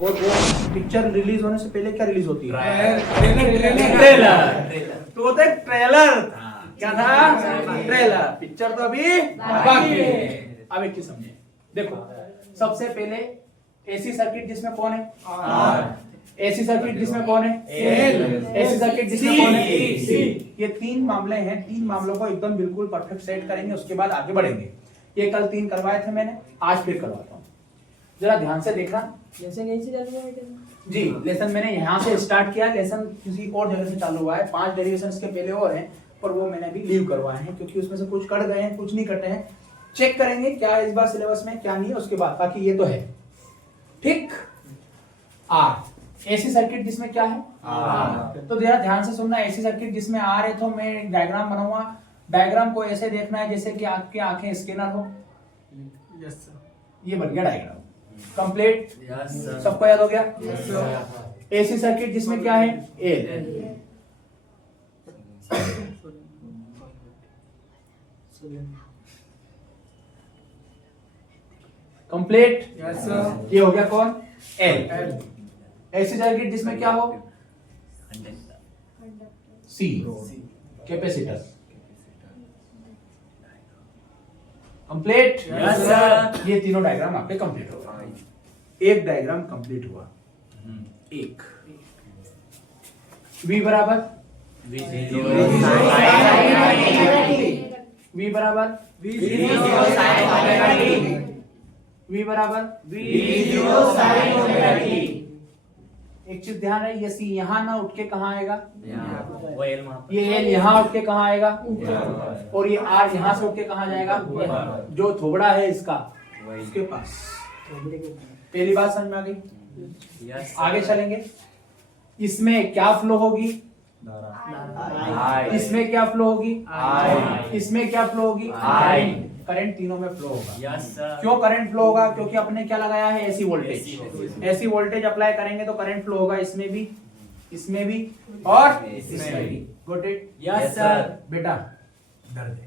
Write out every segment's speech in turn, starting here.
और वो picture release होने से पहले क्या रिलीज होती है? ट्रेलर। तो होता है ट्रेलर। क्या था? ट्रेलर। पिक्चर तो अभी बाकी है। अब एक चीज समझे, देखो सबसे पहले एसी सर्किट जिसमें कौन है? एसी सर्किट जिसमें कौन है? एसी सर्किट जिसमें कौन है? ये तीन मामले हैं, तीन मामलों को एकदम बिल्कुल परफेक्ट सेट करेंगे, उसके बाद आगे बढ़ेंगे। ये कल 3 करवाए थे मैंने, आज फिर करवाता हूँ, जरा ध्यान से देखना। जी, लेसन मैंने यहाँ से स्टार्ट किया, लेसन किसी और जगह से चालू हुआ है। 5 डेरिवेशन के पहले और हैं, पर वो मैंने अभी लीव करवाए हैं क्योंकि उसमें से कुछ कट गए हैं, कुछ नहीं कटे हैं। चेक करेंगे क्या इस बार सिलेबस में, क्या नहीं है, उसके बाद बाकी ये तो है। ठीक। एसी सर्किट जिसमें क्या है? तो जरा ध्यान से सुनना। एसी सर्किट जिसमें आर है तो मैं एक डायग्राम बनाऊंगा। डायग्राम को ऐसे देखना है जैसे कि आपकी आंखें स्कैनर हो। Yes sir. ये बन गया डायग्राम कंप्लीट। Yes sir. सबको याद हो गया? Yes sir. एसी सर्किट जिसमें क्या है? ए। कंप्लीट। Yes sir. ये हो गया कौन? एल। एसी सर्किट जिसमें क्या हो? सी, कैपेसिटर। कंप्लीट। Yes sir. ये तीनों डायग्राम आपके कंप्लीट हो गए। एक डायग्राम कंप्लीट हुआ। एक V बराबर V बराबर V बराबर एक चीज ध्यान है, ये सी यहाँ ना उठ के कहाँ आएगा? ये एल यहाँ उठ के कहाँ आएगा? और ये आर यहाँ से उठ के कहाँ जाएगा? जो थोबड़ा है इसका, उसके पास। पहली बात समझ में आ गई? आगे चलेंगे। इसमें क्या फ्लो होगी? इसमें क्या फ्लो होगी? इसमें क्या फ्लो होगी? करंट तीनों में फ्लो होगा। क्यों करंट फ्लो होगा? क्योंकि अपने क्या लगाया है? AC voltage. AC voltage apply करेंगे तो करंट फ्लो होगा, इसमें भी और इसमें भी। Got it? Yes sir. बेटा दर्द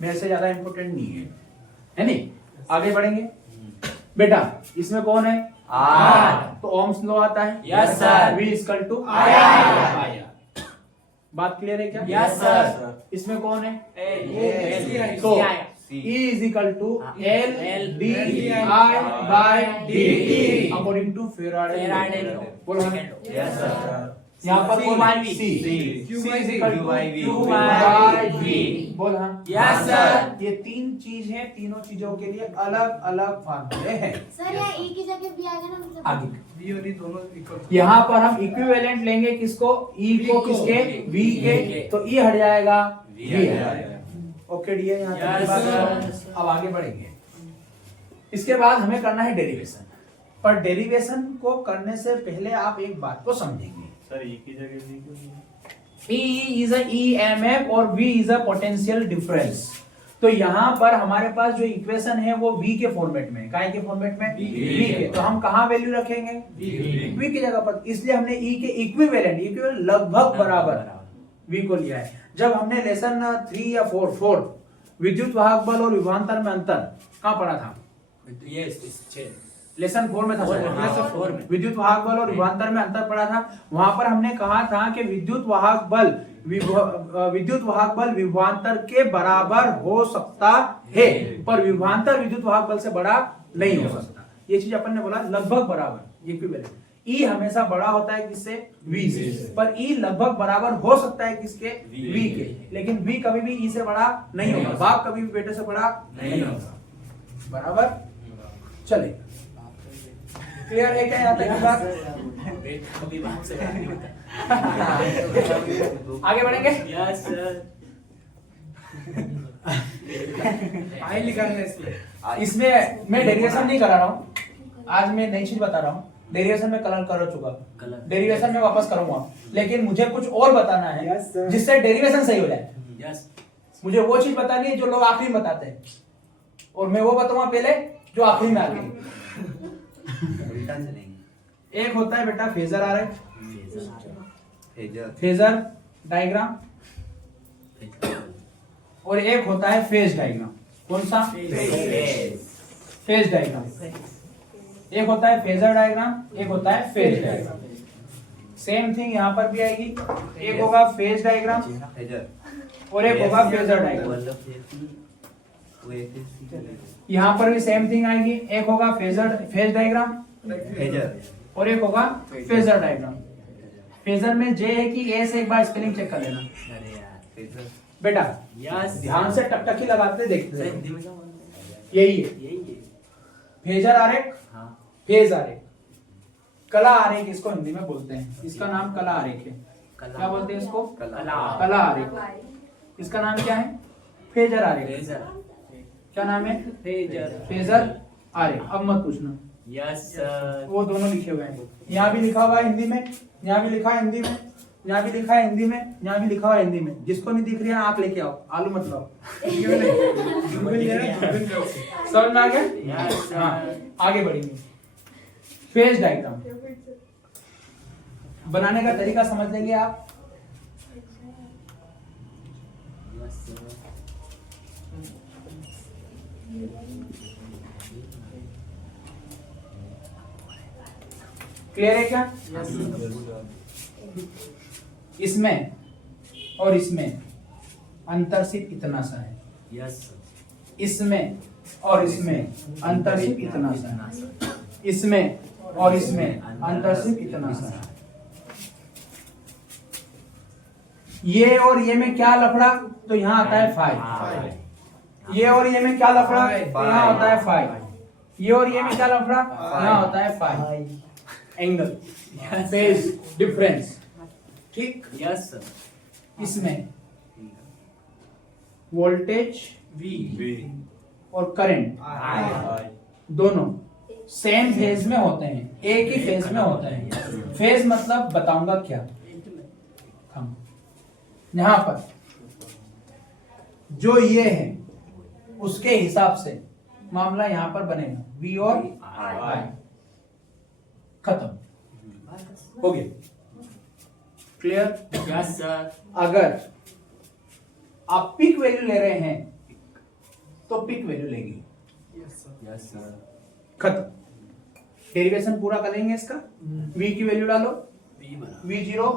मेरे से ज्यादा इंपॉर्टेंट नहीं है नहीं? आगे बढ़ेंगे बेटा। इसमें कौन है? आर। तो ओम्स लॉ आता है। Yes sir. V equal to R. बात क्लियर है क्या? Yes sir. इसमें कौन है? एल। तो E is equal to L D I by dt according to Faraday law. बोलो। Yes sir. यहाँ पर कौन है? C is equal to Q by V। बोल। हाँ। Yes sir. ये तीन चीज है, तीनों चीजों के लिए अलग अलग फार्मूले हैं। सर यहाँ E की जगह V आएगा ना, मतलब आगे V और E दोनों इक्वल। यहाँ पर हम इक्विवेलेंट लेंगे किसको? E को किसके? V के। तो E हट जाएगा, V हट जाएगा। ओके डी है यहाँ तक की बात। अब आगे बढ़ेंगे। इसके बाद हमें करना है डेरिवेशन, पर डेरिवेशन को करने से पहले आप एक बात को समझेंगे। सर E की जगह V क्यों? E is a EMF और V is a potential difference. तो यहाँ पर हमारे पास जो इक्वेशन है वो V के फॉर्मेट में, काय के फॉर्मेट में? V के। तो हम कहाँ वैल्यू रखेंगे? V की जगह पर। इसलिए हमने E के इक्विवेलेंट लगभग बराबर V को लिया है। जब हमने लेसन 3 या 4 विद्युत वाहक बल और विभवांतर में अंतर कहाँ पढ़ा था? लेसन 4 में था। विद्युत वाहक बल और विभवांतर में अंतर पड़ा था। वहां पर हमने कहा था कि विद्युत वाहक बल विभवांतर के बराबर हो सकता है, पर विभवांतर विद्युत वाहक बल से बड़ा नहीं हो सकता। ये चीज अपन ने बोला लगभग बराबर, इक्विवेलेंट। E हमेशा बड़ा होता है किससे? V से। पर E लगभग बराबर हो सकता है किसके? V के। लेकिन V कभी भी E से बड़ा नहीं होगा। बाप कभी भी बेटे से बड़ा नहीं होगा। बराबर? चले, क्लियर है क्या यहाँ तक की बात? आगे बढ़ेंगे। Yes sir. इसमें मैं डेरिवेशन नहीं करा रहा हूँ, आज मैं नई चीज बता रहा हूँ। डेरिवेशन में कलर कर चुका, डेरिवेशन में वापस करूंगा, लेकिन मुझे कुछ और बताना है जिससे डेरिवेशन सही हो जाए। मुझे वो चीज बतानी है जो लोग आखिरी में बताते हैं, और मैं वो बताऊंगा पहले जो आखिरी में आगे। एक होता है बेटा फेजर आ रहा है, फेजर डायग्राम, और एक होता है फेज डायग्राम। कौन सा? Phase diagram. एक होता है फेजर डायग्राम, एक होता है फेज डायग्राम। सेम थिंग यहाँ पर भी आएगी, एक होगा फेज डायग्राम और एक होगा फेजर डायग्राम। यहाँ पर भी सेम थिंग आएगी, एक होगा फेज डायग्राम और एक होगा फेजर डायग्राम। फेजर में जे है कि ए से एक बार स्पेलिंग चेक कर लेना बेटा, ध्यान से टकटकी लगाते देखते यही है फेजर आरेख, फेज आरेख, कला आरेख इसको हिंदी में बोलते हैं। इसका नाम कला आरेख है। क्या बोलते हैं इसको? कला आरेख। इसका नाम क्या है? फेजर आरेख। क्या नाम है? फेजर आरेख। अब मत पूछना, यस सर। वो दोनों लिखे हुए हैं। यहाँ भी लिखा हुआ है हिंदी में, यहाँ भी लिखा है हिंदी में, यहाँ भी लिखा है हिंदी में, यहाँ भी लिखा हुआ है हिंदी में। जिसको नहीं दिख रही है आंख लेके आओ, आलू मत लाओ। समझ में आ गया? हाँ, आगे बढ़ेंगे। फेज डायग्राम बनाने का तरीका समझ लेंगे आप। क्लियर है क्या? इसमें और इसमें अंतर सिर्फ इतना सा है। यस इसमें और इसमें अंतर सिर्फ इतना सा है। इसमें और इसमें अंतर सिर्फ इतना सा है। ये और ये में क्या लफड़ा? तो यहाँ आता है फाइव। ये और ये में क्या लफड़ा? तो यहाँ होता है फाइव। ये और ये में क्या लफड़ा? यहाँ होता है फाइव। एंगल, फेज डिफरेंस, ठीक? Yes sir. इसमें वोल्टेज और करंट दोनों सेम फेज में होते हैं, एक ही फेज में होते हैं। फेज मतलब बताऊंगा क्या। हम यहां पर जो ये है उसके हिसाब से मामला यहां पर बनेगा, V और I। खत्म हो गया। क्लियर? Yes sir. अगर आप पिक वैल्यू ले रहे हैं तो पिक वैल्यू लेंगे। Yes sir. खत्म। डेरिवेशन पूरा करेंगे इसका। V की वैल्यू डालो, V0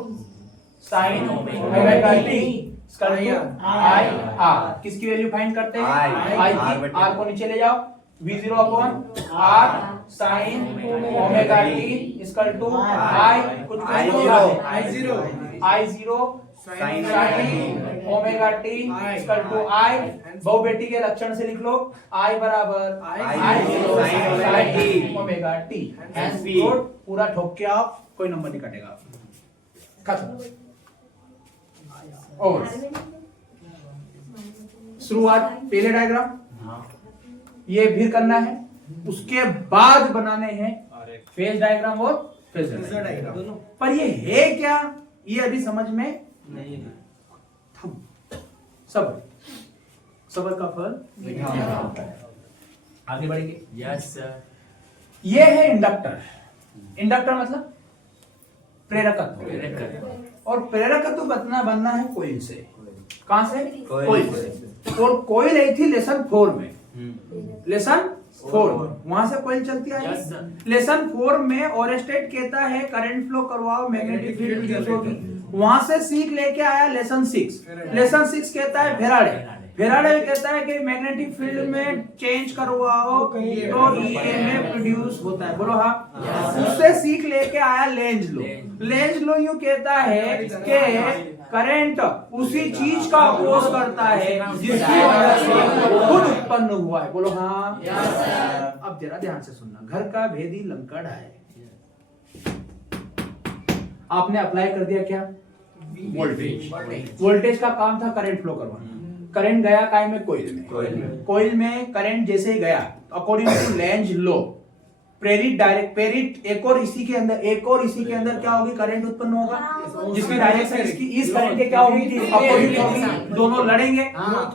sign omega T I R। किसकी वैल्यू फाइंड करते हैं? I की। R को नीचे ले जाओ, V0 upon R sine omega t equal to I कुछ I0 sine omega t equal to I। बहु बेटी के लक्षण से लिख लो, I बराबर I0 साइन ओमेगा टी। पूरा ठोक के आओ, कोई नंबर नहीं कटेगा। खत्म। और शुरुआत पहले डायग्राम, ये फिर करना है, उसके बाद बनाने हैं फेज डायग्राम और फेजर डायग्राम। पर ये है क्या, ये अभी समझ में नहीं है। सब्र, सब्र का फल आगे बढ़ेंगे। Yes sir. ये है इंडक्टर। इंडक्टर मतलब प्रेरकत्व, और प्रेरकत्व बनना है कोइल से। कहां से? कोइल से। और कोइल आई थी लेसन 4 में। लेसन 4 वहां से कोइल चलती है। लेसन 4 में ओरेस्टेड कहता है करंट फ्लो करवाओ, मैग्नेटिक फील्ड यूज होगी। वहां से सीख लेके आया लेसन 6। लेसन 6 कहता है फेराडे कहता है कि मैग्नेटिक फील्ड में चेंज करवाओ तो ईएमएफ प्रोड्यूस होता है। बोलो हाँ। उससे सीख लेके आया लेंज लो। लेंज लो यूं कहता है कि करंट उसी चीज का अपोज करता है जिसकी वजह से खुद उत्पन्न हुआ है। बोलो हाँ। अब जरा ध्यान से सुनना, घर का भेदी लंकड़ है। आपने अप्लाई कर दिया क्या? वोल्टेज। वोल्टेज का काम था करंट फ्लो करवाना। करंट गया काय में? कोइल में करंट जैसे ही गया, अकॉर्डिंग टू लेंज लो, प्रेरित एक और इसी के अंदर क्या होगी? करंट उत्पन्न होगा, जिसमें डायरेक्शन इसकी इस करंट के क्या होगी? अपोजिट होगी। दोनों लड़ेंगे।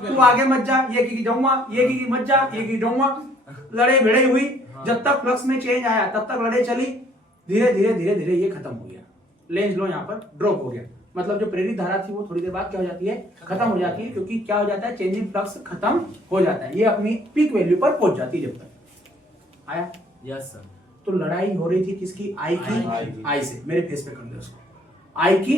तू आगे मत जा, ये की जाऊंगा, ये की मत जा, ये की जाऊंगा। लड़े भिड़े हुई, जब तक फ्लक्स में चेंज आया तब तक लड़े चली। धीरे धीरे ये खत्म हो गया। लेंज लो यहाँ पर ड्रॉप हो गया। मतलब जो प्रेरित धारा थी वो थोड़ी देर बाद क्या हो जाती है? खत्म हो जाती है, क्योंकि क्या हो जाता है? चेंजिंग फ्लक्स खत्म हो जाता है। ये अपनी पीक वैल्यू पर पहुंच जाती है जब तक। आया? Yes sir. तो लड़ाई हो रही थी किसकी? आई की आई से। मेरे फेस पे कर दो उसको। आई की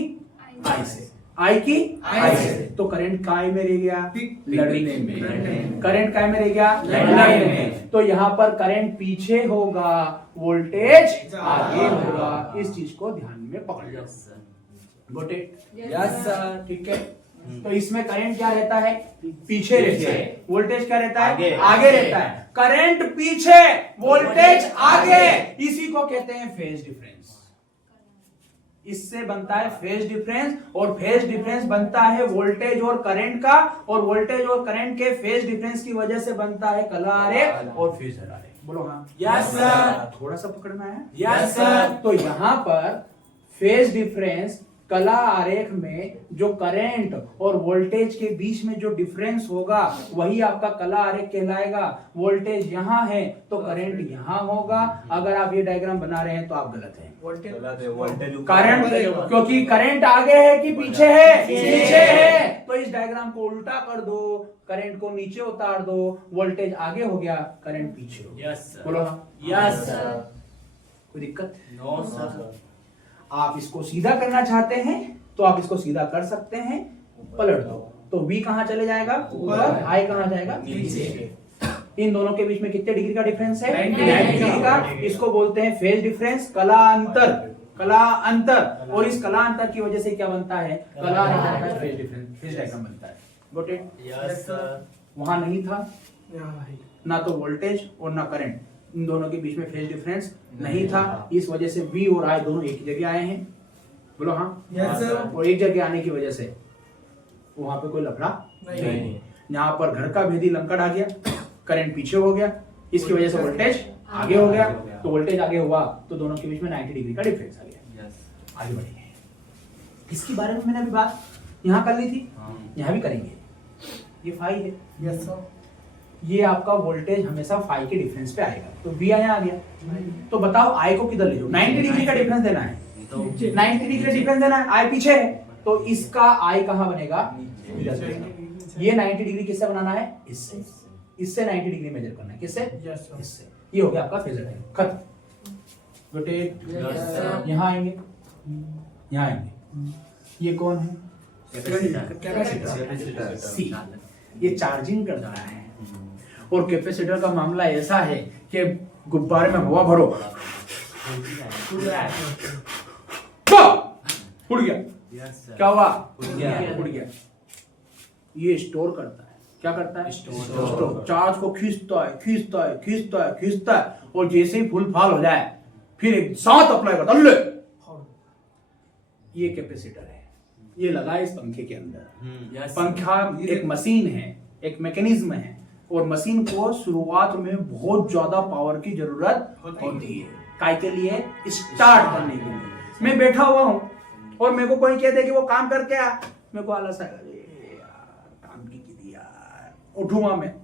आई से, आई की आई से। तो करंट काय में रह गया? लड़ने में। करंट काय में रह गया? लड़ने में। तो यहाँ पर करंट पीछे होगा, वोल्टेज आगे होगा। इस चीज को ध्यान में पकड़ लो। Yes sir, got it? Yes sir, ठीक है। तो इसमें करंट क्या रहता है? पीछे रहता है। वोल्टेज क्या रहता है? आगे। आगे रहता है। करंट पीछे, वोल्टेज आगे, इसी को कहते हैं फेज डिफरेंस। इससे बनता है फेज डिफरेंस, और फेज डिफरेंस बनता है वोल्टेज और करंट का, और वोल्टेज और करंट के फेज डिफरेंस की वजह से बनता है कला आरेख और फेजर आरेख। बोलो हाँ। Yes sir. थोड़ा सा पकड़ना है। Yes sir. तो यहां पर फेज डिफरेंस कला आरेख में जो करंट और वोल्टेज के बीच में जो डिफरेंस होगा वही आपका कला आरेख कहलाएगा। वोल्टेज यहां है तो करंट यहां होगा। अगर आप ये डायग्राम बना रहे हैं तो आप गलत हैं। कारण क्योंकि करंट आगे है कि पीछे है? पीछे है। तो इस डायग्राम को उल्टा कर दो, करंट को नीचे उतार दो, वोल्टेज आगे हो गया, करंट पीछे हो गया। यस सर, बोलो यस सर, कोई दिक्कत? No sir. आप इसको सीधा करना चाहते हैं तो आप इसको सीधा कर सकते हैं, पलट दो तो V कहां चले जाएगा? ऊपर। I कहां जाएगा? नीचे। इन दोनों के बीच में कितने डिग्री का डिफरेंस है? 90 डिग्री का। इसको बोलते हैं फेज डिफरेंस, कला अंतर। कला अंतर, और इस कला अंतर की वजह से क्या बनता है? कला अंतर, फेज डिफरेंस, फेज डायग्राम बनता है। Got it? Yes sir. वहां नहीं था ना तो वोल्टेज और ना करंट, इन दोनों के बीच में फेज डिफरेंस नहीं था। इस वजह से V और I दोनों एक ही जगह आए हैं। बोलो हाँ। Yes sir. और एक जगह आने की वजह से वहां पे कोई लफड़ा नहीं। यहाँ पर घर का भेदी लंका आ गया, करंट पीछे हो गया, इसकी वजह से वोल्टेज आगे हो गया। तो वोल्टेज आगे हुआ तो दोनों के बीच में 90 डिग्री का डिफरेंस आ गया। यस। आगे बढ़ेंगे। इसके बारे में मैंने अभी बात यहाँ कर ली थी, यहाँ भी करेंगे। ये फाई है। Yes sir. ये आपका वोल्टेज हमेशा फाई के डिफरेंस पे आएगा। तो V यहाँ आ गया। तो बताओ I को किधर ले जाओ? 90 डिग्री का डिफरेंस देना है। 90 डिग्री का डिफरेंस देना है। I पीछे है तो इसका I कहाँ बनेगा? ये 90 डिग्री किससे बनाना है? इससे। इससे 90 डिग्री मेजर करना है। किससे? इससे। ये हो गया आपका फेजर डायग्राम, खत्म। रोटेट। यहाँ आएंगे, यहाँ आएंगे। ये कौन है? कैपेसिटर। सी। ये चार्जिंग कर रहा है, और कैपेसिटर का मामला ऐसा है कि गुब्बारे में हवा भरो, उड़ गया। क्या हुआ? उड़ गया। ये स्टोर करता है। क्या करता है? स्टोर। चार्ज को खींचता है, खींचता है, खींचता है, खींचता है, और जैसे ही फुल फाल हो जाए फिर एक साथ अप्लाई करता है। ये कैपेसिटर है। ये लगा है इस पंखे के अंदर। पंखा एक मशीन है, एक मैकेनिज्म है, और मशीन को शुरुआत में बहुत ज्यादा पावर की जरूरत होती है। काय के लिए? स्टार्ट करने के लिए। मैं बैठा हुआ हूं और मेरे को कोई कहते कि वो काम करके आ, मेरे को आलस आएगा, काम की यार, उठूंगा मैं,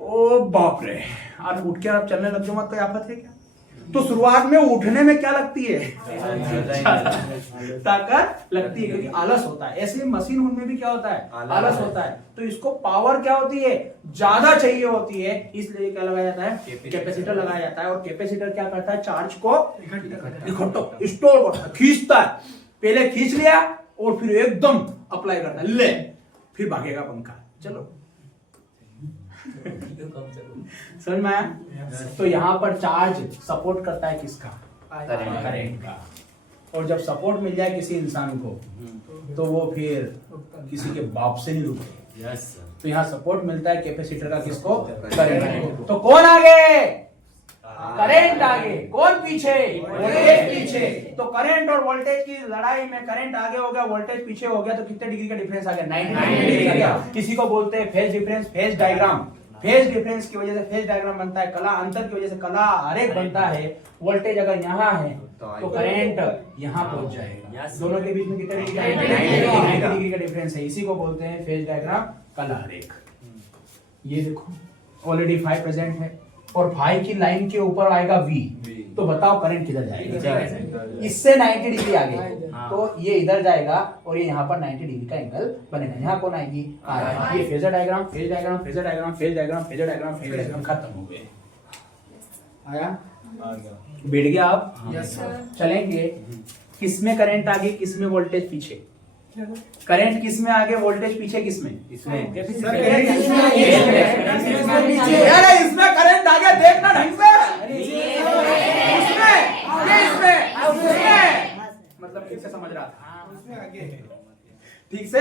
ओ बाप रे, आज उठ के आप चलने लग जाऊंगा तो आफत है क्या? तो शुरुआत में उठने में क्या लगती है? ताकत लगती है, क्योंकि आलस होता है। ऐसे मशीन में भी क्या होता है? आलस होता है। तो इसको पावर क्या होती है? ज्यादा चाहिए होती है, इसलिए क्या लगाया जाता है? कैपेसिटर लगाया जाता है। और कैपेसिटर क्या करता है? चार्ज को इकट्ठा, स्टोर करता है, खींचता है। पहले खींच लिया और फिर एकदम अप्लाई करता है, ले, फिर भागेगा पंखा। चलो समझ में आया? तो यहाँ पर चार्ज सपोर्ट करता है किसका? करंट का। और जब सपोर्ट मिल जाए किसी इंसान को तो वो फिर किसी के बाप से नहीं रुके। Yes sir. तो यहाँ सपोर्ट मिलता है कैपेसिटर का किसको? करंट को। तो कौन आगे? करंट आगे। कौन पीछे? वोल्टेज पीछे। तो करंट और वोल्टेज की लड़ाई में करंट आगे हो गया, वोल्टेज पीछे हो गया, तो कितने डिग्री का डिफरेंस आ गया? 90 डिग्री का गया। किसी को बोलते हैं phase difference, phase diagram. Phase difference की वजह से फेज डायग्राम बनता है, कला अंतर की वजह से कला आरेख बनता है। वोल्टेज अगर यहाँ है तो करंट यहाँ पहुंच जाएगा। दोनों के बीच में कितने डिग्री का? 90 डिग्री का डिफरेंस है। इसी को बोलते हैं फेज डायग्राम, कला आरेख। ये देखो ऑलरेडी 5 प्रेजेंट है, और 5 की लाइन के ऊपर आएगा V। तो बताओ करंट किधर जाएगा? इससे 90 डिग्री आगे, तो ये इधर जाएगा और ये यहाँ पर 90 डिग्री का एंगल बनेगा। यहाँ कौन आएगी? ये phasor diagram, phase diagram, phasor diagram, phase diagram, phasor diagram, phase diagram खत्म हो गए। आया? बैठ गया आप? Yes sir. चलेंगे। किसमें करंट आगे, किसमें वोल्टेज पीछे? करंट किसमें आगे, वोल्टेज पीछे किसमें? इसमें सर, करंट इसमें आगे, इसमें पीछे। अरे इसमें करंट आगे, देखना ढंग से। इसमें मतलब ठीक से समझ रहा था, ठीक से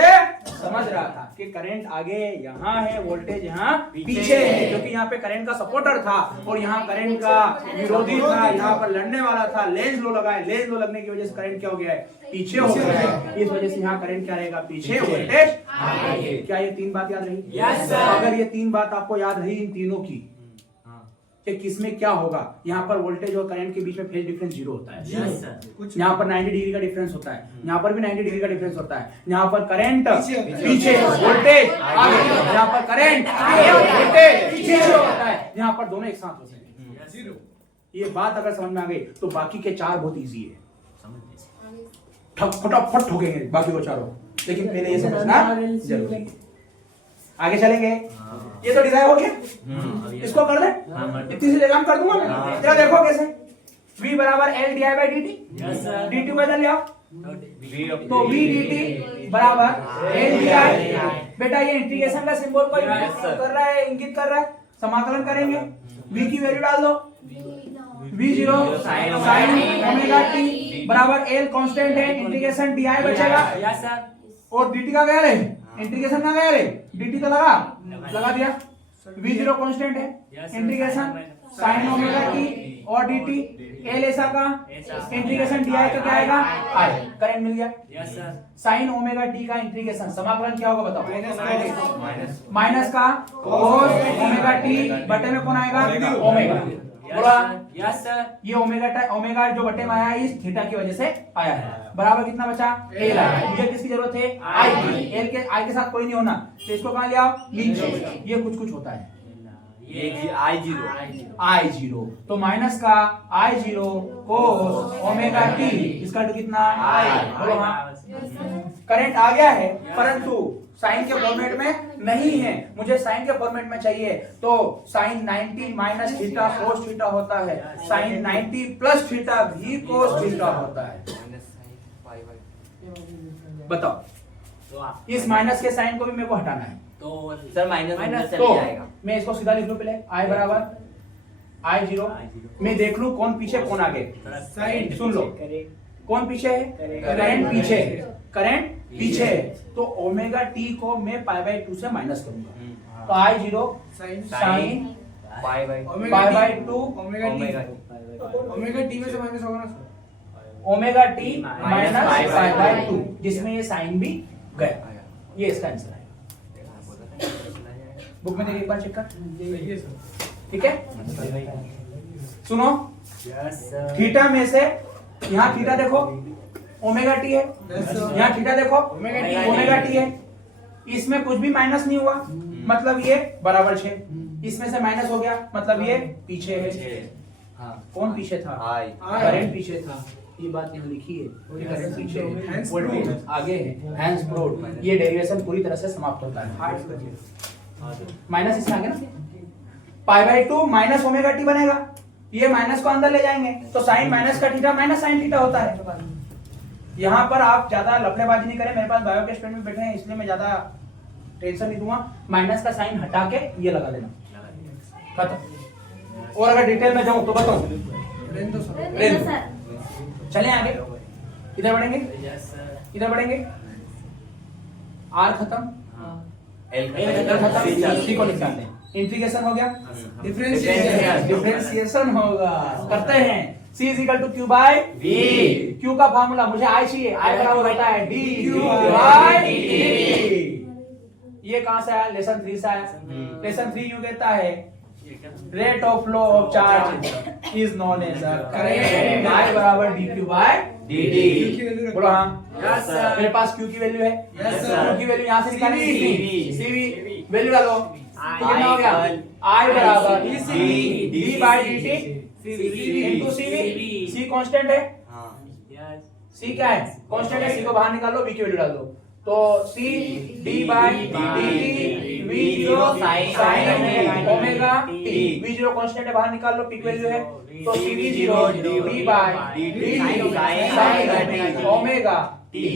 समझ रहा था कि करंट आगे यहाँ है, वोल्टेज यहाँ पीछे है, क्योंकि यहाँ पे करंट का सपोर्टर था और यहाँ करंट का विरोधी था, यहाँ पर लड़ने वाला था। लेंस लो लगा है, लेंस लो लगने की वजह से करंट क्या हो गया है, पीछे हो गया है। इस वजह से यहाँ करंट क्या रहेगा, पीछे, वोल्टेज आगे। क्या ये तीन बात याद रही? Yes sir. अगर ये तीन बात आपको याद रही इन तीनों की, कि किसमें क्या होगा, यहाँ पर वोल्टेज और करंट के बीच में फेज डिफरेंस 0 होता है। यहाँ पर 90 डिग्री का डिफरेंस होता है, यहाँ पर भी 90 डिग्री का डिफरेंस होता है। यहाँ पर करंट पीछे, वोल्टेज आगे, यहाँ पर करंट वोल्टेज पीछे होता है, यहाँ पर दोनों एक साथ होते हैं। ये बात अगर समझ में आ गई तो बाकी के चार बहुत इजी है, फटाफट ठोकेंगे बाकी को चारों, लेकिन पहले ये समझना जरूरी है। आगे चलेंगे। ये तो डिजाइन हो गया, इसको कर दे, इतनी सी जगह कर दूंगा मैं। जरा देखो कैसे, v बराबर L di by dt, dt को इधर ले आओ, तो v dt बराबर L di। बेटा ये इंटीग्रेशन का सिंबल को कर रहा है, इंगित कर रहा है, समाकलन करेंगे। v की वैल्यू डाल दो, v0 sin ओमेगा t बराबर L कांस्टेंट है, इंटीग्रेशन di बचेगा। और dt का क्या है, इंटीग्रेशन का क्या है, dt तो लगा दिया। v0 कांस्टेंट है, इंटीग्रेशन sin ओमेगा t और dt, L ऐसा का इंटीग्रेशन di का क्या आएगा, i। करंट मिल गया। sin ओमेगा t का इंटीग्रेशन समाकलन क्या होगा बताओ, माइनस का cos ओमेगा t बटे में कौन आएगा, ओमेगा। बोला यस सर। ये ओमेगा जो बटे में आया है इस थीटा की वजह से आया है, बराबर कितना बचा, L आया। मुझे किसकी जरूरत है, I की। L के I के साथ कोई नहीं होना, तो इसको कहां ले आओ, नीचे। ये कुछ होता है, ये I0 तो माइनस का I0 cos ओमेगा t इसका टू कितना, I। बोलो हाँ। करंट आ गया है परंतु साइन के फॉर्मेट में नहीं है, मुझे साइन के फॉर्मेट में चाहिए, तो sine 90 minus theta cos theta होता है, साइन 90 प्लस थीटा भी कोस थीटा होता है। बताओ, इस माइनस के साइन को भी मेरे को हटाना है, तो सर माइनस तो मैं इसको सीधा लिख लूं पहले, I बराबर I0। मैं देख लूं कौन पीछे कौन आगे। साइन सुन लो, कौन पीछे है, करंट पीछे है, करंट पीछे है, तो ओमेगा टी को मैं पाई बाई 2 से माइनस करूंगा, तो I0 sine pi by by 2 omega T में से माइनस होगा ना sir, omega T minus pi by 2, जिसमें ये साइन भी गया। ये इसका आंसर है। बुक में देखिए एक बार चेक कर, सही है सर। ठीक है। सुनो, थीटा में से यहाँ थीटा देखो ओमेगा टी है, यहाँ थीटा देखो ओमेगा टी है, इसमें कुछ भी माइनस नहीं हुआ, मतलब ये बराबर 6, इसमें से माइनस हो गया मतलब ये पीछे है। हाँ, कौन पीछे था, करंट पीछे था, ये बात यहाँ लिखी है, करंट पीछे है, वोल्टेज आगे है, हैंस प्रूव्ड। ये डेरिवेशन पूरी तरह से समाप्त होता है। माइनस इसमें आगे ना, pi by 2 minus omega T बनेगा, ये माइनस को अंदर ले जाएंगे तो साइन माइनस का थीटा माइनस साइन थीटा होता है। यहाँ पर आप ज्यादा लफड़ेबाजी नहीं करें, मेरे पास बायो के स्टूडेंट में बैठे हैं इसलिए मैं ज्यादा टेंशन नहीं दूंगा। माइनस का साइन हटा के ये लगा देना, खत्म। और अगर डिटेल में जाऊं तो बताऊं, चलें आगे, इधर बढ़ेंगे, इधर बढ़ेंगे, आर खत्म, एल खत्म, सी को निकालते हैं। इंटीग्रेशन हो गया, डिफरेंशिएशन होगा, करते हैं। C is equal to Q by V। Q का फार्मूला मुझे I चाहिए, I बराबर होता है dQ by dt। ये कहां से आया, लेसन 3 से आया। लेसन 3 यूं कहता है, rate of flow of charge is known as current I बराबर dQ by dt। बोलो हाँ, मेरे पास Q की वैल्यू है, Q की वैल्यू यहाँ से निकालेंगे, CV वैल्यू डालो, तो कितना हो गया, I बराबर d by dt into CV। C constant है, C क्या है, कांस्टेंट है, C को बाहर निकाल लो, V की वैल्यू डाल दो, तो C D by D V zero sine omega T. V zero constant है, बाहर निकाल लो, पीक वैल्यू है, तो C D zero D by D sine omega T.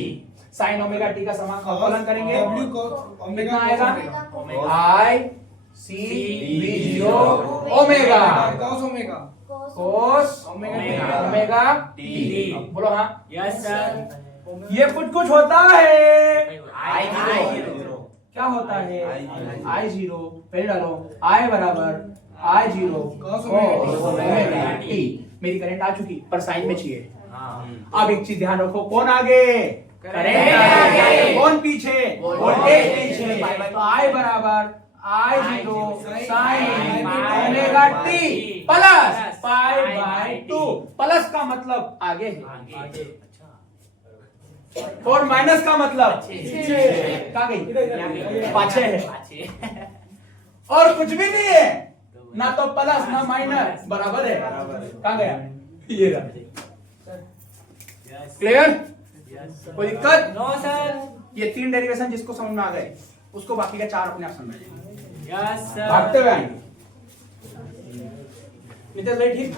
Sine omega T का समाकलन करेंगे, W को कितना आएगा? I C V zero omega cos omega cos omega T. बोलो हाँ। Yes sir. ये कुछ होता है, आई जीरो। क्या होता है? आई जीरो पहले डालो, आई बराबर I zero cos omega T. मेरी करंट आ चुकी पर साइन में चाहिए। हाँ। अब एक चीज ध्यान रखो, कौन आगे? करंट आगे, कौन पीछे? वोल्टेज पीछे। तो आई बराबर I zero sine omega T plus pi by 2। Plus का मतलब आगे है और माइनस का मतलब कहाँ गई? पाछे है। और कुछ भी नहीं है, ना तो प्लस ना माइनस, बराबर है। कहाँ गया? ये रहा। क्लियर? कोई दिक्कत? No sir. ये 3 डेरिवेशन जिसको समझ में आ गए उसको बाकी का 4 अपने आप समझ में यस सर। भागते हुए आएंगे। नितेश भाई ठीक?